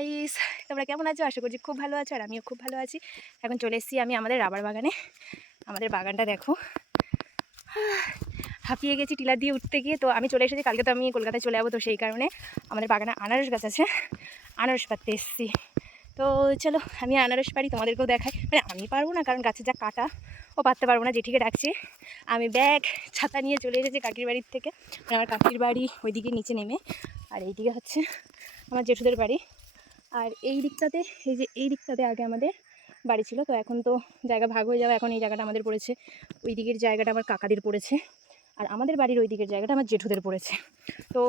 Guys, তোমরা কেমন আছো? আশা করছি খুব ভালো আছো, আর আমিও খুব ভালো আছি। এখন চলে এসেছি আমি আমাদের রাবার বাগানে। আমাদের বাগানটা দেখো, হাঁপিয়ে গেছি টিলা দিয়ে উঠতে গিয়ে। তো আমি চলে এসেছি, কালকে তো আমি কলকাতায় চলে যাবো, তো সেই কারণে আমাদের বাগানে আনারস গাছ আছে, আনারস পাড়তে এসেছি। তো চলো আমি আনারস পারি, তোমাদেরকেও দেখাই। মানে আমি পারবো না, কারণ গাছে যা কাটা, ও পারতে পারবো না। জেঠিকে ডাকছি, আমি ব্যাগ ছাতা নিয়ে চলে এসেছি কাকির বাড়ির থেকে। আমার কাকির বাড়ি ওইদিকে নিচে নেমে, আর এইদিকে হচ্ছে আমার জেঠুদের বাড়ি। আর এই দিকটাতে, এই যে এই দিকটাতে আগে আমাদের বাড়ি ছিল, তো এখন তো জায়গা ভাগ হয়ে যাওয়া, এখন এই জায়গাটা আমাদের পড়েছে। ওই দিকের জায়গাটা আমার কাকাদের পড়েছে, আর আমাদের বাড়ির ওই দিকের জায়গাটা আমার জেঠুদের পড়েছে। তো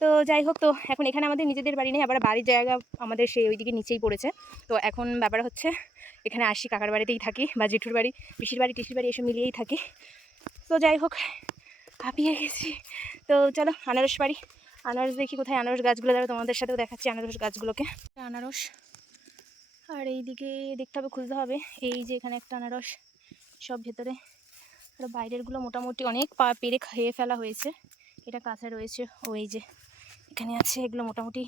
তো যাই হোক, তো এখন এখানে আমাদের নিজেদের বাড়ি নেই, আবার বাড়ির জায়গা আমাদের সেই ওই দিকে নিচেই পড়েছে। তো এখন ব্যাপার হচ্ছে এখানে আসি, কাকার বাড়িতেই থাকি, বা জেঠুর বাড়ি, পিসির বাড়ি, টিসির বাড়ি এসব মিলিয়েই থাকি। তো যাই হোক, হাঁপিয়ে গেছি। তো চলো আনারস পারি, আনারস দেখি কোথায় আনারস গাছগুলো যাবে, তোমাদের সাথেও দেখাচ্ছি আনারস গাছগুলোকে। আনারস, আর এই দিকে দেখতে হবে, খুঁজতে হবে। এই যে এখানে একটা আনারস, সব ভেতরে, আর বাইরেরগুলো মোটামুটি অনেক পেরে খেয়ে ফেলা হয়েছে। এটা কাঁচা রয়েছে, ওই যে এখানে আছে, এগুলো মোটামুটি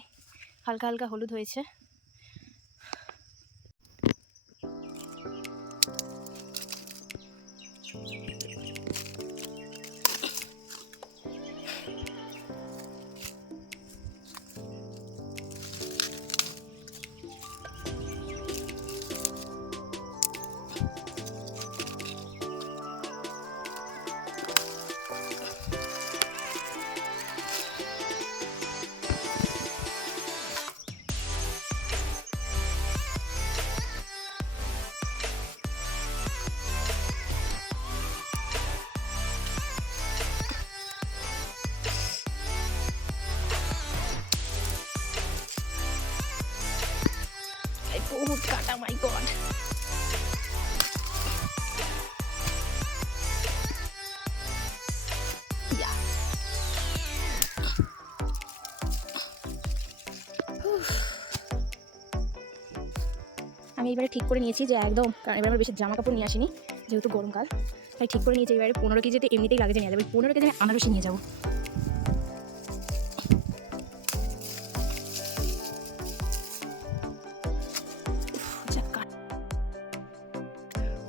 হালকা হালকা হলুদ হয়েছে। বহুত কাটা, মাই গড। আমি এবারে ঠিক করে নিয়েছি যে একদম, কারণ এবার বেশি জামা কাপড় নিয়ে আসিনি, যেহেতু গরমকাল, তাই ঠিক করে নিয়েছি এবারে 15 কেজিতে এমনিতেই লাগেজে নিয়ে যাবো। 15 কেজি আনারসি নিয়ে যাবো।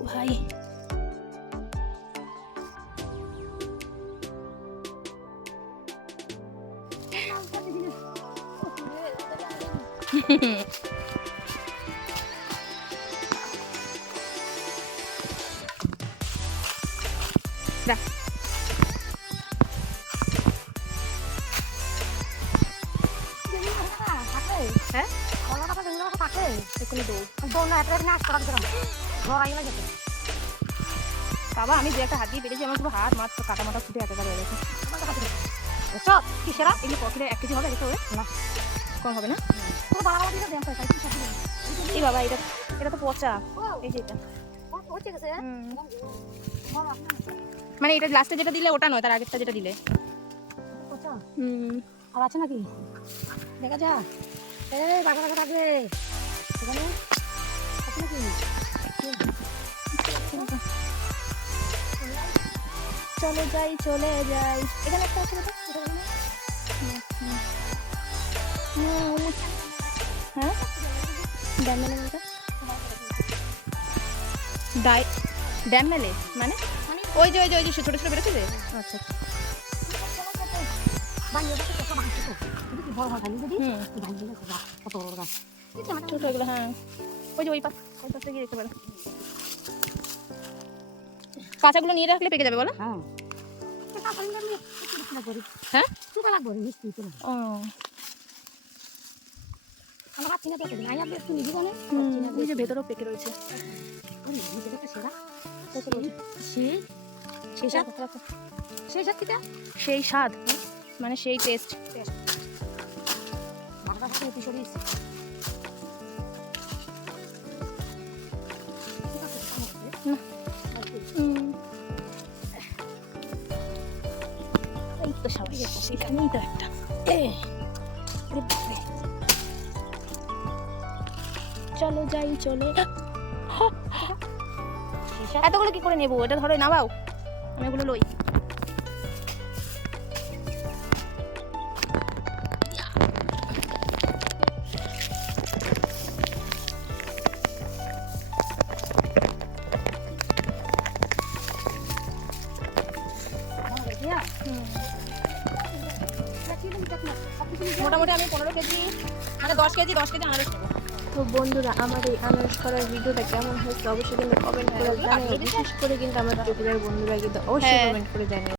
ভাই দেখ, হ্যাঁ বাবা, আমি যে একটা হাত দিয়ে পেরেছি, আমার পুরো হাত মাছ কাটা মাথা ফুটে একেবারে হয়ে গেছে। এগুলো পকেটে 1 কেজি হবে, দেখতে হবে না, কম হবে না। এই বাবা, এটা এটা তো পচা। এই যে এটা মানে এটা লাস্টে যেটা দিলে ওটা নয়, তার আগেরটা যেটা দিলে। আর আছে নাকি দেখা যা, বাঘা বাঘা থাকবে সেখানে আছে নাকি? চলে যাই, চলে যাই। এখানে একটা আছে, হ্যাঁ ড্যাম মেলে বলতে, ড্যাম মেলে মানে ওই যে ওই যে ওই যে ছোটো ছোটো বেরোচ্ছে যে। আচ্ছা ছোট এগুলো, হ্যাঁ ওই যে ওই পাশে গিয়ে দেখতে পারো। কাঁচাগুলো নিয়ে রাখলে পেকে যাবে বলো। হ্যাঁ হ্যাঁ ও, ওই যে ভেতরেও পেকে রয়েছে। সেই স্বাদ, মানে সেই টেস্ট। এই তো সবাই সেখানেই তো একটা, চলো যাই, চলে। এতগুলো কি করে নেবো? এটা ধরো, নামাও, আমি এগুলো লই। মোটামুটি আমি 15 কেজি মানে 10 কেজি আনারস নেবো। তো বন্ধুরা আমার এই আনারস করার ভিডিওটা কেমন হয়েছে অবশ্যই কিন্তু কমেন্ট করে জানিও, বিশেষ করে কিন্তু আমার ত্রিপুরার বন্ধুরা কিন্তু অবশ্যই হ্যাঁ। কমেন্ট করে জানিও।